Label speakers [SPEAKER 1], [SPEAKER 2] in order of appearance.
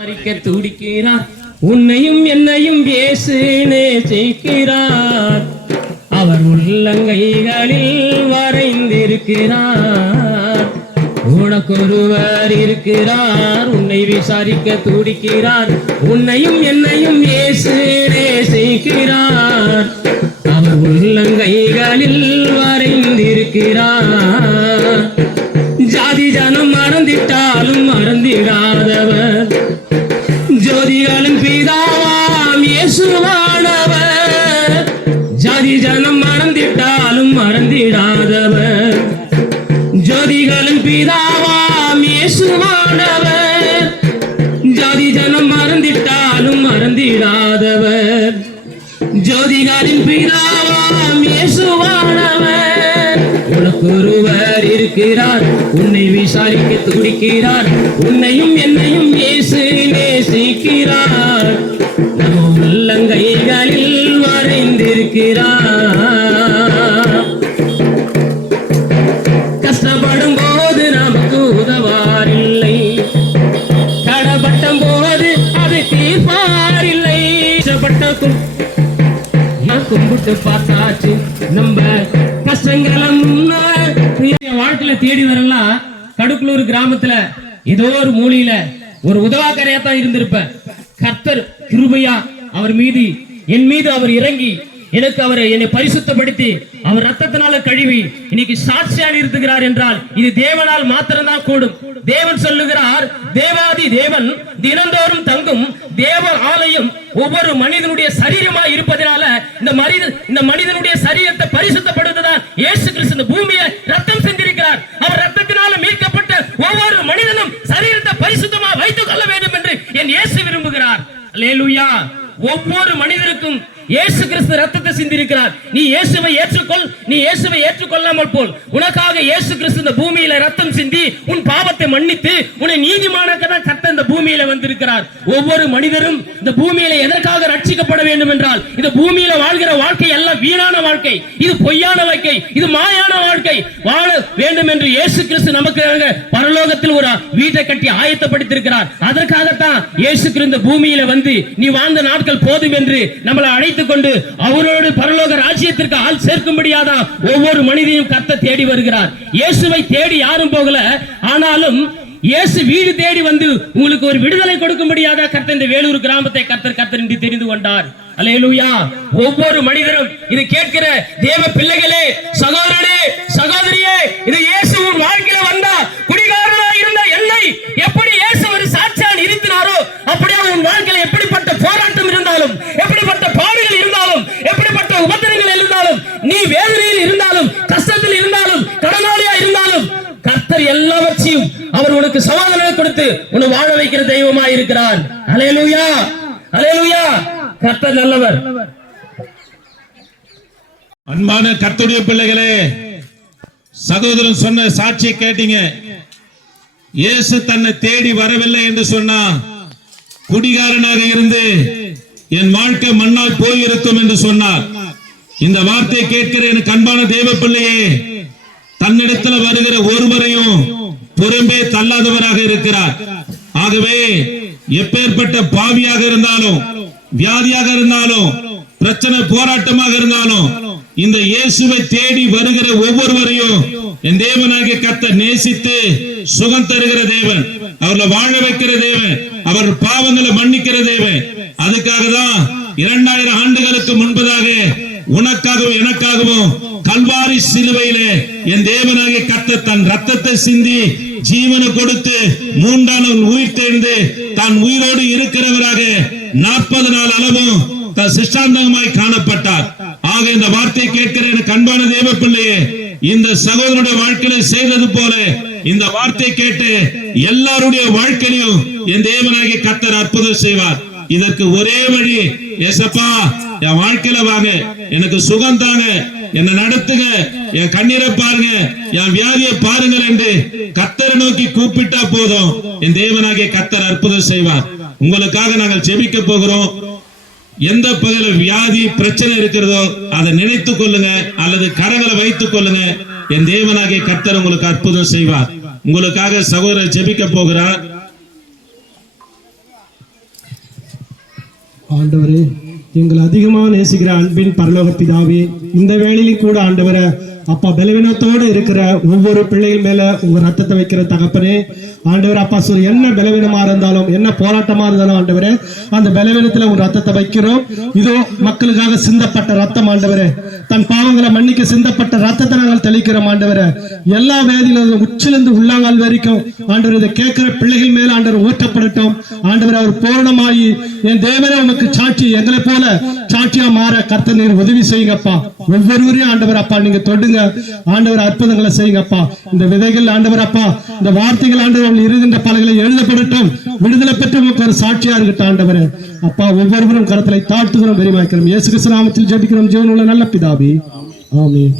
[SPEAKER 1] மாறிக்க துடிக்கிறார். உன்னையும் என்னையும் இயேசு நேசிக்கிறார். அவர் உள்ளங்கைகளில் வரைந்திருக்கிறார். உனக்கொருவர் இருக்கிறார். உன்னை விசாரிக்க துடிக்கிறார். உன்னையும் என்னையும் இயேசு நேசிக்கிறார். அவர் உள்ளங்கைகளில் வரைந்திருக்கிறார். இயேசுவானவர் ஜாதி ஜனம் மறந்திட்டாலும் மறந்திடாதவர். ஜோதிகளின் பிதாவாம் இயேசுவானவர் ஜாதி ஜனம் மறந்திட்டாலும் மறந்திடாதவர். ஜோதிகளின் பிதாவாம் இயேசுவானவர் ஒருவர் இருக்கிறார். உன்னை விசாரிக்க துடிக்கிறார். உன்னையும் என்னையும் இயேசு நேசிக்கிறார். நம் உள்ளங்கைகளில் வரைந்திருக்கிறார். கஷ்டப்படும் போது நமக்கு உதவாரில்லை. கடப்பட்டம் போது அதை தீர்ப்பாரில்லை. கஷ்டப்பட்ட கும்பிட்டு பார்த்தாச்சு. நம்ம கஷ்டங்களை என் வாழ்க்கையில தேடி வரலாம். கடுக்குளூர் கிராமத்துல ஏதோ ஒரு மூலையில ஒரு உதவாக்கரையா தான் இருந்திருப்ப கர்த்தர் கிருபையா அவர் மீது என் மீது அவர் இறங்கி எனக்கு அவரை என்னை பரிசுத்தப்படுத்தி அவர் ரத்தத்தினால கழுவி இன்னைக்கு சாட்சியாக இருக்கிறார் என்றால் இது தேவனால் மாத்திரம்தான் கூடும். தேவன் சொல்லுகிறார் தேவாதி தேவன் தினந்தோறும் தங்கும் தேவ ஆலயம் ஒவ்வொரு மனிதனுடைய சரீரமா இருப்பதனால இந்த மனித இந்த மனிதனுடைய சரீரத்தை பரிசுத்தப்படுத்துதான் இயேசு கிறிஸ்து இந்த பூமியை ரத்தம் செஞ்சிருக்கிறார் அவர் ரத்தத்தினால மீட்கப்பட்ட ஒவ்வொரு மனிதனும் சரீரத்தை பரிசுத்தமா வைத்துக் கொள்ள வேண்டும் என்று என் இயேசு விரும்புகிறார். லேலுயா ஒவ்வொரு மனிதருக்கும் இயேசு கிறிஸ்து ரத்தத்தை சிந்திருக்கிறார். நீ இயேசுவை ஏற்றுக்கொள் நீ இயேசுவை ஏற்றுக்கொள்ளாமல் போல். உனக்காக இயேசு கிறிஸ்து இந்த பூமியில ரத்தம் சிந்தி உன் பாவத்தை மன்னித்து உன்னை நீதிமானக்கதான் தான் பூமியில வந்திருக்கிறார். ஒவ்வொரு மனிதரும் இந்த பூமியில எதற்காக ரட்சிக்கப்பட வேண்டும் என்றால் இந்த பூமியில வாழ்கிற வாழ்க்கை எல்லாம் வீணான வாழ்க்கை. இது பொய்யான வாழ்க்கை இது மாயான வாழ்க்கை. வாழ வேண்டும் என்று இயேசு கிறிஸ்து நமக்கு பரலோகத்தில் ஒரு வீட்டை கட்டி ஆயத்தப்படுத்தியிருக்கிறார். அதற்காகத்தான் இயேசு கிறிஸ்து பூமியில வந்து நீ வாழ்ந்த நாட்கள் போதும் என்று நம்மளை அழைத்துக் கொண்டு அவரோடு பரலோக ராஜ்யத்திற்கு ஆள் சேர்க்கும்படியாதான் ஒவ்வொரு மனிதனையும் கத்த தேடி வருகிறார். இயேசுவை தேடி யாரும் போகல. ஆனாலும் இயேசு வீடு தேடி வந்து உங்களுக்கு ஒரு விடுதலை கொடுக்கும்படியாக கர்த்தர் இந்த வேலூர் கிராமத்தை கர்த்தர் கர்த்தர் என்று தெரிந்து கொண்டார். அலையலூயா ஒவ்வொரு மனிதரும் இது கேட்கிற தேவ பிள்ளைகளே சகோதரனே சகோதரியே இது இயேசு உன் வாழ்க்கையில வந்தா கத்தர் எல்லாவற்றையும் அவர் உனக்கு சமாதானம் கொடுத்து உன்னை வாழ வைக்கிற தெய்வமா இருக்கிறார். அலையலுயா அலையலுயா கத்தர் நல்லவர்.
[SPEAKER 2] அன்பான கத்துடைய பிள்ளைகளே சகோதரன் சொன்ன சாட்சியை கேட்டீங்க. இயேசு தன்னை தேடி வரவில்லை என்று சொன்னா குடிகாரனாக இருந்து என் வாழ்க்கை மண்ணால் போயிருக்கும் என்று சொன்னார். இந்த வார்த்தையை கேட்கிற எனக்கு அன்பான தேவ பிள்ளையே தன்னிடத்துல வருகிற ஒருவரையும் புறம்பே தள்ளாதவராக இருக்கிறார். ஆகவே எப்பேற்பட்ட பாவியாக இருந்தாலும் வியாதியாக இருந்தாலும் பிரச்சனை போராட்டமாக இருந்தாலும் இந்த இயேசுவை தேடி வருகிற ஒவ்வொருவரையும் என் தேவனாகிய கத்த நேசித்து சுகம் தருகிற தேவன் அவர்களை வாழ வைக்கிற தேவன் அவர் பாவங்களை மன்னிக்கிற தேவன். அதுக்காக தான் இரண்டாயிரம் ஆண்டுகளுக்கு முன்பதாக உனக்காகவும் எனக்காகவும் கல்வாரி சிலுவையிலே என் தேவனாகிய கத்த தன் ரத்தத்தை சிந்தி ஜீவனை கொடுத்து மூன்றாம் உயிர் தேர்ந்து தான் உயிரோடு இருக்கிறவராக நாற்பது நாள் அளவும் தன் சிஷ்டாந்தமாய் காணப்பட்டார். ஆக இந்த வார்த்தை கேட்கிற எனக்கு அன்பான தேவ பிள்ளையே இந்த சகோதரனுடைய வாழ்க்கையில செய்தது போல இந்த வார்த்தை கேட்டு எல்லாருடைய வாழ்க்கையிலும் என் தேவனாகிய கத்தர் அற்புதம் செய்வார். இதற்கு ஒரே வழி ஏசப்பா என் வாழ்க்கையில வாங்க. எனக்கு சுகம் தாங்க. என்னை நடத்துங்க. என் கண்ணீரை பாருங்க. என் வியாதியை பாருங்கள் என்று கத்தரை நோக்கி கூப்பிட்டா போதும். என் தேவனாகிய கத்தர் அற்புதம் செய்வார். உங்களுக்காக நாங்கள் ஜெபிக்க போகிறோம். எந்த பகுதியில் வியாதி பிரச்சனை இருக்கிறதோ அதை நினைத்துக் கொள்ளுங்க. அல்லது கரங்களை வைத்துக் கொள்ளுங்க. என் தேவனாகிய கத்தர் உங்களுக்கு அற்புதம் செய்வார். உங்களுக்காக சகோதரர் ஜெபிக்க போகிறார்.
[SPEAKER 3] ஆண்டவரே எங்கள் அதிகமாக நேசிக்கிற அன்பின் பரலோக பிதாவே இந்த வேளையிலும் கூட ஆண்டவரை அப்பா பலவீனத்தோடு இருக்கிற ஒவ்வொரு பிள்ளைகள் மேல உங்க ரத்தத்தை வைக்கிற தகப்பனே ஆண்டவர் அப்பா சொல்லி என்ன பலவீனமா இருந்தாலும் என்ன போராட்டமா இருந்தாலும் ஆண்டவரே அந்த பலவீனத்துல உங்க ரத்தத்தை வைக்கிறோம். இதோ மக்களுக்காக சிந்தப்பட்ட ரத்தம் ஆண்டவரே. தன் பாவங்களை மன்னிக்க சிந்தப்பட்ட ரத்தத்தை நாங்கள் தெளிக்கிறோம் ஆண்டவரே. எல்லா வேதியிலும் உச்சிலிருந்து உள்ளாங்கால் வரைக்கும் ஆண்டவர் இதை கேட்கிற பிள்ளைகள் மேல ஆண்டவர் ஊற்றப்படட்டும். ஆண்டவர் அவர் பூரணமாகி என் தேவரே உனக்கு சாட்சி எங்களை போல சாட்சியா மாற கர்த்த நீர் உதவி செய்யுங்கப்பா. ஒவ்வொருவரையும் ஆண்டவர் அப்பா நீங்க தொடுங்க. ஆண்டவர் அற்புதங்களை செய்யுங்க அப்பா இந்த விதைகள் ஆண்டவர் அப்பா இந்த வார்த்தைகள் ஆண்டவர் உங்கள் இருக்கின்ற பலகளை எழுதப்படட்டும். விடுதலை பெற்று உங்களுக்கு சாட்சியா இருக்கட்டும் ஆண்டவர். அப்பா ஒவ்வொருவரும் கருத்தலை தாழ்த்துகிறோம் விரிவாக்கிறோம் இயேசு கிருஷ்ணாமத்தில் நாமத்தில் ஜெபிக்கிறோம். ஜீவனுள்ள நல்ல பிதாபி ஆமீன்.